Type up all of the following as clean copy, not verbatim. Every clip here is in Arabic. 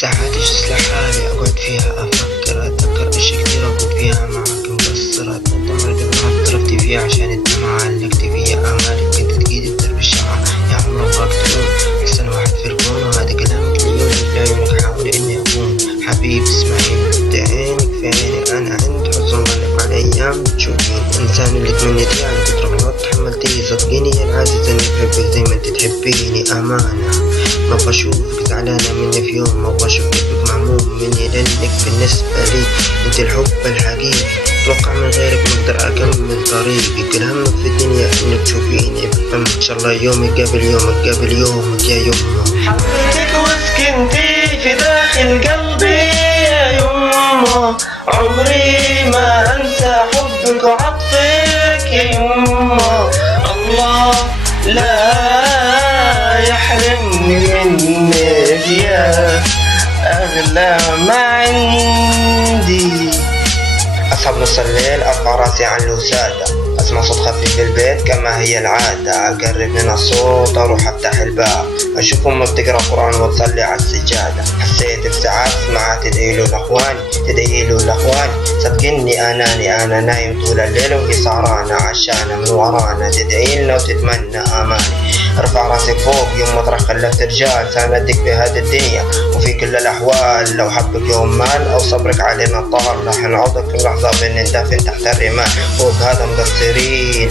ساعات اجلس لحالي اقعد فيها افكر اتذكر اشي كتير اقول فيها معك مقصرة ندم على ما اعترفت فيها عشان الدمعة علقت فيها امالك كنت تقيد الدرب الشمعة يا عمر ابغاك تكون احسن واحد في الكون وهذا كلامك اليوم بعيونك حاول اني اكون حبيب اسمعي بدي عينك في عيني انا عند حزن ظنك على ايام تشوفين انسان اللي تمنيتيه على كتر غلط تحملتيه صدقيني يا العزيز اني بحبك زي ما انت تحبيني امانة ما ابغى اشوفك زعلانة مني في يوم ما ابغى اشوفك مهموم مني لانك بالنسبة لي انت الحب الحقيقي اتوقع من غيرك ما اقدر اكمل طريقي كل همك في الدنيا انك تشوفيني بفهمك ان شاء الله يومك قبل يومك قبل يومك يا يمه حبيتك وسكنتي في داخل قلبي يا يمه عمري ما انسى حبك وعطفك يا يمه الله لا يحرمني منك يا أغلى ما عندي. أصحاب نص الليل أرفع راسي عن الوسادة أسمع صوت خفيف في البيت كما هي العادة أقرب من الصوت أروح أفتح الباب أشوف أمي بتقرأ قرآن وتصلي على السجادة حسيت بساعات سمعت تدعيله لأخواني صدقني أنا نايم طول الليل وهي سهرانة عشانة من ورانا تدعيلنا وتتمنى آماني ارفع راسك فوق يوم ما ترى خلفت رجال ساندك في هذه الدنيا وفي كل الأحوال لو حبك يوم مال أو صبرك علينا الطهر راح نعوضك كل لحظة بندفن تحت الرمال فوق هذا مقصرين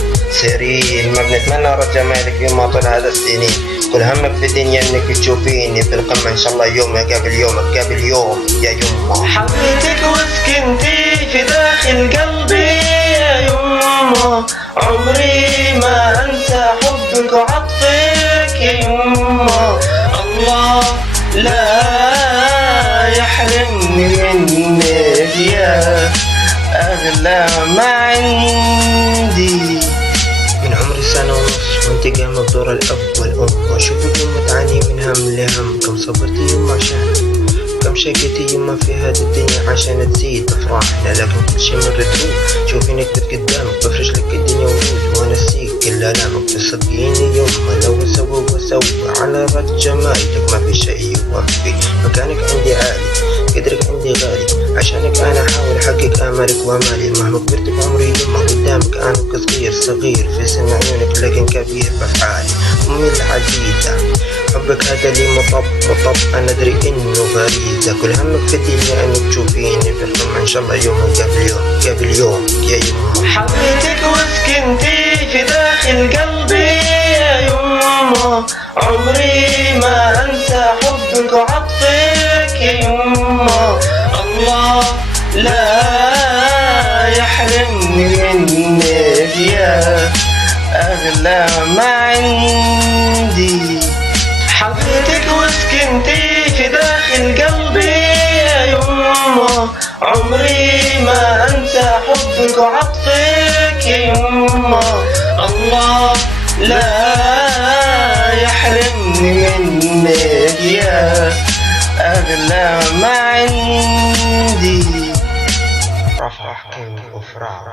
ما بنتمنى رد جمالك يوم ما طول هذا السنين كل همك في الدنيا انك تشوفيني في القمة ان شاء الله يومك قبل يوم يا يمه حبيتك وسكنتي في داخل قلبي يا يمه عمري ما انسى حبك وعطفك يا يمه الله لا يحرمني منك يا أغلى ما عندي. من عمري سنة ونص وانت قايمة بدور الأب والأم وأشوفك يوم تعاني من هم لهم كم صبرتي يوم عشان كم شقيتي يوم في هذه الدنيا عشان تزيد أفراحنا لكن كل شي مرة تروح شوفينك قدامك بفرش لك الدنيا ورود وأنا أسيك كل آلامك تصدقيني يوم لو أسوي على رد جمالك ما في شي يوفي مكانك عندي عالي قدرك عندي غالي عشانك انا احاول احقق امالك وامالي مهما كبرت بعمري يما قدامك انا صغير في سن عيونك لكن كبير بافعالي امي العزيزة حبك هذا اللي مطب انا ادري انه غريزة كل همك في الدنيا انك تشوفيني في القمة ان شاء الله يومك قبل يوم يا يمه حبيتك وسكنتي في داخل قلبي يا يمه عمري ما انسى حبك وعطفك يا يمه الله لا يحرمني منك يا أغلى ما عندي. حبيتك وسكنتي في داخل قلبي يا يمه عمري ما انسى حبك وعطفك يا يمه الله لا يحرمني منك يا أغلى ما عندي. رفع وفراغ